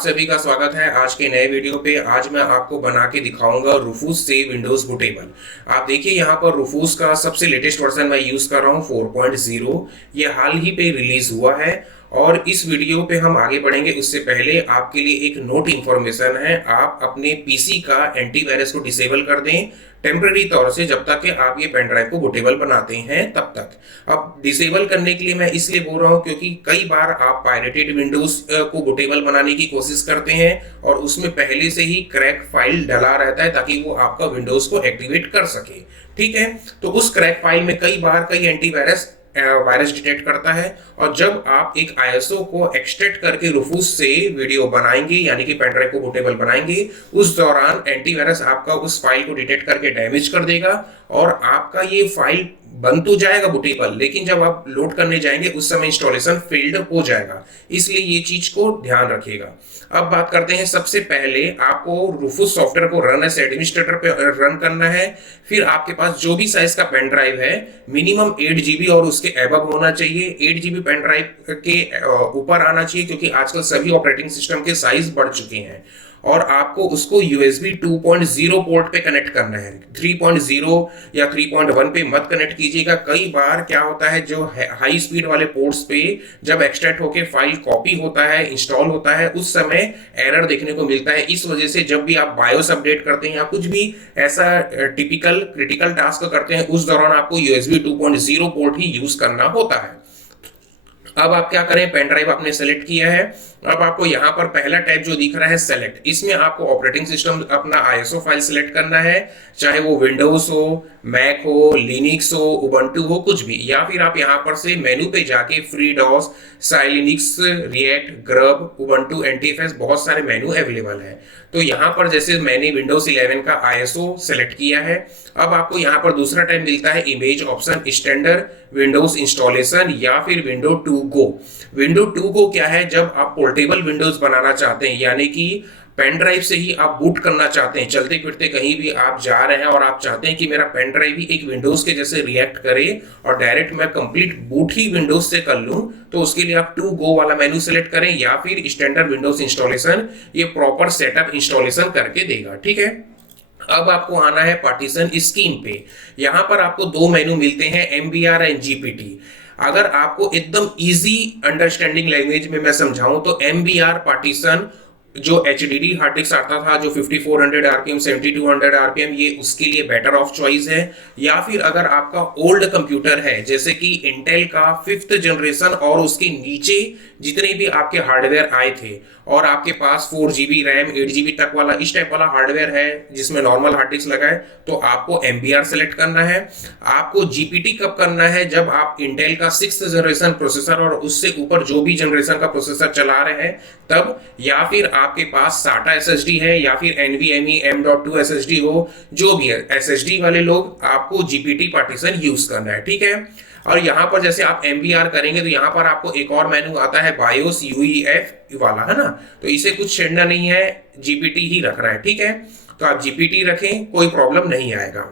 सभी का स्वागत है आज के नए वीडियो पे। आज मैं आपको बना के दिखाऊंगा रूफूस से विंडोज बूटेबल। आप देखिए यहाँ पर रूफूस का सबसे लेटेस्ट वर्जन मैं यूज कर रहा हूँ 4.0। ये हाल ही पे रिलीज हुआ है और इस वीडियो पे हम आगे बढ़ेंगे उससे पहले आपके लिए एक नोट इन्फॉर्मेशन है। आप अपने पीसी का एंटीवायरस को डिसेबल कर दें टेम्पररी तौर से, जब तक कि आप ये पेन ड्राइव को बूटेबल बनाते हैं तब तक। अब डिसेबल करने के लिए मैं इसलिए बोल रहा हूँ क्योंकि कई बार आप पायरेटेड विंडोज को बूटेबल बनाने की कोशिश करते हैं और उसमें पहले से ही क्रैक फाइल डला रहता है ताकि वो आपका विंडोज को एक्टिवेट कर सके। ठीक है, तो उस क्रैक फाइल में कई बार कई एंटीवायरस वायरस डिटेक्ट करता है और जब आप एक आईएसओ को एक्सट्रैक्ट करके रूफूस से वीडियो बनाएंगे यानी कि पेन ड्राइव को बूटेबल बनाएंगे, उस दौरान एंटीवायरस आपका उस फाइल को डिटेक्ट करके डैमेज कर देगा और आपका ये फाइल बन तो जाएगा बूटेबल, लेकिन जब आप लोड करने जाएंगे उस समय इंस्टॉलेशन फेल्ड हो जाएगा। इसलिए ये चीज को ध्यान रखिएगा। अब बात करते हैं, सबसे पहले आपको रूफूस सॉफ्टवेयर को रन एज एडमिनिस्ट्रेटर पे रन करना है। फिर आपके पास जो भी साइज का पेन ड्राइव है मिनिमम 8 जीबी और उसके एबव होना चाहिए। 8 जीबी पेन ड्राइव के ऊपर आना चाहिए क्योंकि आजकल सभी ऑपरेटिंग सिस्टम के साइज बढ़ चुके हैं और आपको उसको USB 2.0 पोर्ट पे कनेक्ट करना है। 3.0 या 3.1 पे मत कनेक्ट कीजिएगा। कई बार क्या होता है, जो हाई स्पीड वाले पोर्ट्स पे जब एक्सट्रैक्ट होके फाइल कॉपी होता है, इंस्टॉल होता है, उस समय एरर देखने को मिलता है। इस वजह से जब भी आप बायोस अपडेट करते हैं या कुछ भी ऐसा टिपिकल क्रिटिकल टास्क करते हैं, उस दौरान आपको USB 2.0 पोर्ट ही यूज करना होता है। अब आप क्या करें, पेन ड्राइव आपने सेलेक्ट किया है। अब आपको यहाँ पर पहला टैब जो दिख रहा है सेलेक्ट, इसमें आपको ऑपरेटिंग सिस्टम अपना आईएसओ फाइल सेलेक्ट करना है, चाहे वो विंडोज हो, मैक हो, लिनक्स हो, उबंटू हो, कुछ भी। या फिर आप यहाँ पर से मेनू पे जाके फ्रीडॉस, साइलिनिक्स, रिएक्ट, ग्रब, उबंटू, एनटीएफएस, बहुत सारे मेनू अवेलेबल है। तो यहाँ पर जैसे मैंने विंडोज 11 का आईएसओ सेलेक्ट किया है, अब आपको यहाँ पर दूसरा टाइम मिलता है image option, standard, Windows installation या फिर विंडो 2 गो। विंडो 2 गो क्या है, जब आप पोर्टेबल विंडोज बनाना चाहते हैं यानी कि पेन ड्राइव से ही आप बूट करना चाहते हैं, चलते फिरते कहीं भी आप जा रहे हैं और आप चाहते हैं कि मेरा पेन ड्राइव ही एक विंडोज के जैसे रिएक्ट करे और डायरेक्ट मैं कंप्लीट बूट ही विंडोज से कर लूं, तो उसके लिए आप 2 गो वाला मेनू सेलेक्ट करें या फिर स्टैंडर्ड विंडोज इंस्टॉलेशन। ये प्रॉपर सेटअप इंस्टॉलेशन करके देगा। ठीक है, अब आपको आना है पार्टीशन स्कीम पे। यहां पर आपको 2 मेनू मिलते हैं, MBR एंड जीपीटी। अगर आपको एकदम इजी अंडरस्टैंडिंग लैंग्वेज में मैं समझाऊं तो MBR पार्टीशन जो HDD हार्ड डिस्क आता था, जो 5400 आरपीएम 7200 आरपीएम, ये उसके लिए बेटर ऑफ चॉइस है। या फिर अगर आपका ओल्ड कंप्यूटर है जैसे कि इंटेल का 5th जनरेशन और उसके नीचे जितने भी आपके हार्डवेयर आए थे और आपके पास 4GB रैम 8GB तक वाला इस टाइप वाला हार्डवेयर है जिसमें नॉर्मल हार्ड डिस्क लगा है, तो आपको MBR सेलेक्ट करना है। आपको जीपीटी कब करना है, जब आप इंटेल का 6th जनरेशन प्रोसेसर और उससे ऊपर जो भी जनरेशन का प्रोसेसर चला रहे हैं तब, या फिर आपके पास SATA SSD है या फिर NVMe M.2 SSD हो, जो भी है SSD वाले लोग, आपको जीपीटी पार्टीशन यूज करना है। ठीक है, और यहाँ पर जैसे आप MBR करेंगे तो यहाँ पर आपको एक और मेनू आता है बायोस UEF वाला, है ना, तो इसे कुछ छेड़ना नहीं है, जीपीटी ही रखना है। ठीक है, तो आप जीपीटी रखें, कोई प्रॉब्लम नहीं आएगा।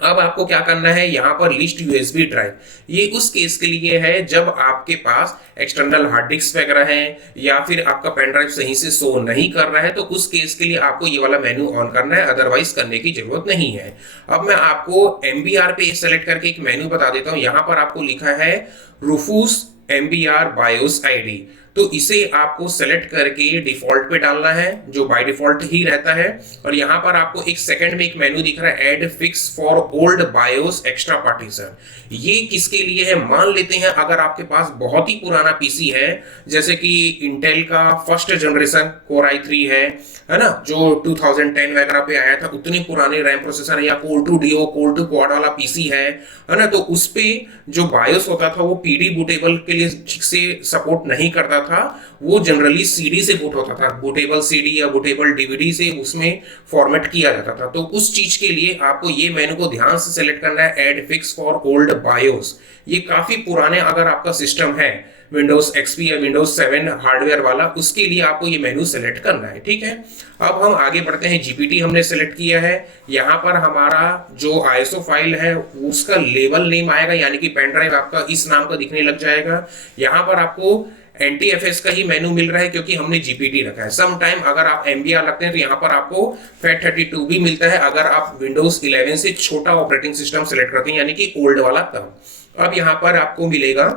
अब आपको क्या करना है, यहाँ पर लिस्ट USB ड्राइव, ये उस केस के लिए है जब आपके पास एक्सटर्नल हार्ड डिस्क वगैरह है या फिर आपका पेन ड्राइव सही से शो नहीं कर रहा है, तो उस केस के लिए आपको ये वाला मेनू ऑन करना है, अदरवाइज करने की जरूरत नहीं है। अब मैं आपको MBR पे सेलेक्ट करके एक मेनू बता देता हूँ। यहाँ पर आपको लिखा है रूफूस MBR बायोस ID, तो इसे आपको सेलेक्ट करके डिफॉल्ट पे डालना है जो बाय डिफॉल्ट ही रहता है। और यहाँ पर आपको एक सेकंड में एक मेनू दिख रहा है add fix for old BIOS extra partition. ये किसके लिए है, मान लेते हैं अगर आपके पास बहुत ही पुराना पीसी है जैसे कि इंटेल का 1st जनरेशन Core i3 है ना, जो 2010 वगैरह पे आया था, उतने पुराने रैम प्रोसेसर, या Core 2 Duo Core 2 Quad वाला पीसी है ना, तो उस पे जो बायोस होता था वो पीडी बूटेबल के लिए ठीक से सपोर्ट नहीं करता था, वो जनरली सीडी से बूट होता था, बूटेबल सीडी या बूटेबल डीवीडी से उसमें फॉर्मेट किया जाता था। तो उस चीज के लिए आपको ये मेनू को ध्यान से सेलेक्ट करना है, add fix for old BIOS. ये काफी पुराने अगर आपका सिस्टम है विंडोज XP या विंडोज 7 हार्डवेयर वाला, उसके लिए आपको ये मेनू सेलेक्ट करना है। ठीक है, अब हम आगे बढ़ते हैं। जीपीटी हमने सेलेक्ट किया है, यहाँ पर हमारा जो आईएसओ फाइल है उसका लेवल नेम आएगा, यानी कि पेन ड्राइव आपका इस नाम का दिखने लग जाएगा। यहाँ पर आपको NTFS का ही मेनू मिल रहा है क्योंकि हमने GPT रखा है। सम टाइम अगर आप MBR लगते हैं तो यहाँ पर आपको FAT32 भी मिलता है अगर आप विंडोज 11 से छोटा ऑपरेटिंग सिस्टम सेलेक्ट करते हैं, यानी कि ओल्ड वाला तब। अब यहाँ पर आपको मिलेगा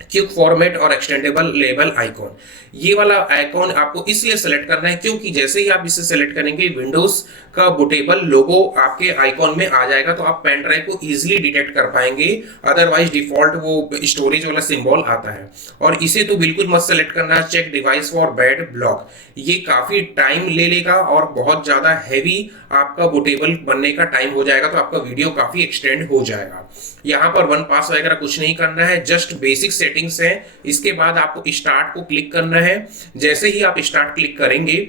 क्विक फॉर्मेट और एक्सटेंडेबल लेबल आइकॉन। ये वाला आइकॉन आपको इसलिए सेलेक्ट करना है क्योंकि जैसे ही आप इसे सेलेक्ट करेंगे विंडोज का बूटेबल लोगो आपके आइकॉन में आ जाएगा, तो आप पेन ड्राइव को इजीली डिटेक्ट कर पाएंगे। अदरवाइज डिफॉल्ट वो स्टोरेज वाला सिंबल आता है। और इसे तो बिल्कुल मत सेलेक्ट करना, check device for bad block. ये काफी टाइम ले लेगा और बहुत ज्यादा हैवी आपका बूटेबल बनने का टाइम हो जाएगा, तो आपका वीडियो काफी एक्सटेंड हो जाएगा। यहाँ पर वन पास वगैरह कुछ नहीं करना है, जस्ट बेसिक सेटिंग्स है। इसके बाद आपको स्टार्ट को क्लिक करना है। जैसे ही आप स्टार्ट क्लिक करेंगे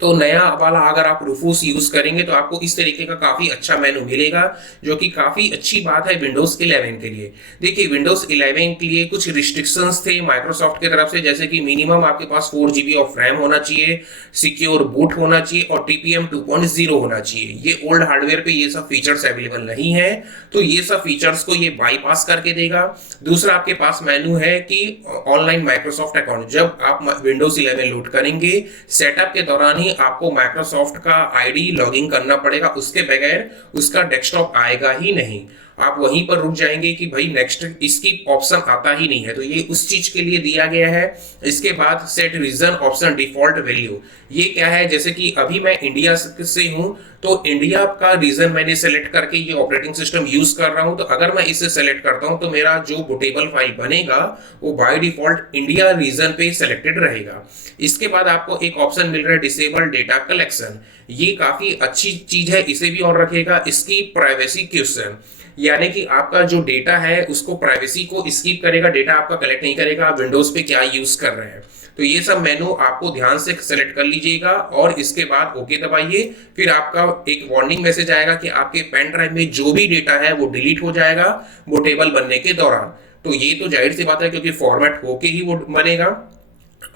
तो नया वाला अगर आप रूफूस यूज करेंगे तो आपको इस तरीके का काफी अच्छा मेनू मिलेगा, जो कि काफी अच्छी बात है विंडोज 11 के लिए। देखिए विंडोज 11 के लिए कुछ रिस्ट्रिक्शंस थे माइक्रोसॉफ्ट की तरफ से, जैसे कि मिनिमम आपके पास 4 GB ऑफ रैम होना चाहिए, सिक्योर बूट होना चाहिए और TPM 2.0 होना चाहिए। ये ओल्ड हार्डवेयर पे ये सब फीचर्स अवेलेबल नहीं है, तो ये सब फीचर्स को ये बाईपास करके देगा। दूसरा आपके पास मेनू है कि ऑनलाइन माइक्रोसॉफ्ट अकाउंट। जब आप विंडोज 11 लोड करेंगे सेटअप के दौरान ही आपको माइक्रोसॉफ्ट का आईडी लॉगिन करना पड़ेगा, उसके बगैर उसका डेस्कटॉप आएगा ही नहीं। आप वहीं पर रुक जाएंगे कि भाई नेक्स्ट, इसकी ऑप्शन आता ही नहीं है, तो ये उस चीज के लिए दिया गया है। इसके बाद set region option default value, ये क्या है, जैसे कि अभी मैं इंडिया से हूं तो इंडिया का रीजन मैंने सेलेक्ट करके ये ऑपरेटिंग सिस्टम यूज कर रहा हूं, तो अगर मैं इसे सेलेक्ट करता हूं तो मेरा जो बूटेबल फाइल बनेगा वो बाय डिफॉल्ट इंडिया रीजन पे सेलेक्टेड रहेगा। इसके बाद आपको एक ऑप्शन मिल रहा है डिसेबल डेटा कलेक्शन। ये काफी अच्छी चीज है, इसे भी ऑन रखेगा। इसकी प्राइवेसी क्वेश्चन, यानी कि आपका जो डेटा है उसको प्राइवेसी को स्किप करेगा, डेटा आपका कलेक्ट नहीं करेगा आप विंडोज पे क्या यूज कर रहे हैं। तो ये सब मेनू आपको ध्यान से सेलेक्ट कर लीजिएगा और इसके बाद ओके दबाइए। फिर आपका एक वार्निंग मैसेज आएगा कि आपके पेन ड्राइव में जो भी डेटा है वो डिलीट हो जाएगा बूटेबल बनने के दौरान। तो ये तो जाहिर सी बात है क्योंकि फॉर्मेट होके ही वो बनेगा।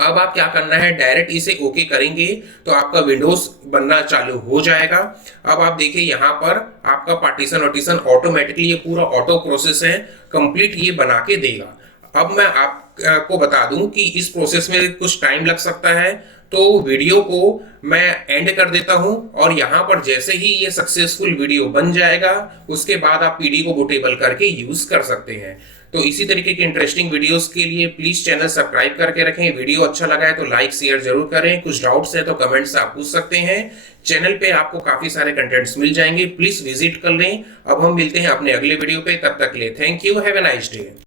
अब आप क्या करना है, डायरेक्ट इसे ओके करेंगे तो आपका विंडोज बनना चालू हो जाएगा। अब आप देखिए यहाँ पर आपका पार्टीशन वार्टीशन ऑटोमेटिकली ये पूरा ऑटो प्रोसेस है, कंप्लीट ये बना के देगा। अब मैं आपको बता दूं कि इस प्रोसेस में कुछ टाइम लग सकता है, तो वीडियो को मैं एंड कर देता हूं और यहां पर जैसे ही ये सक्सेसफुल वीडियो बन जाएगा उसके बाद आप पीडी को बूटेबल करके यूज कर सकते हैं। तो इसी तरीके के इंटरेस्टिंग वीडियोस के लिए प्लीज चैनल सब्सक्राइब करके रखें। वीडियो अच्छा लगा है तो लाइक शेयर जरूर करें। कुछ डाउट्स है तो कमेंट्स से आप पूछ सकते हैं। चैनल पे आपको काफी सारे कंटेंट्स मिल जाएंगे, प्लीज विजिट कर लें। अब हम मिलते हैं अपने अगले वीडियो पे, तब तक के लिए thank you, have a nice day.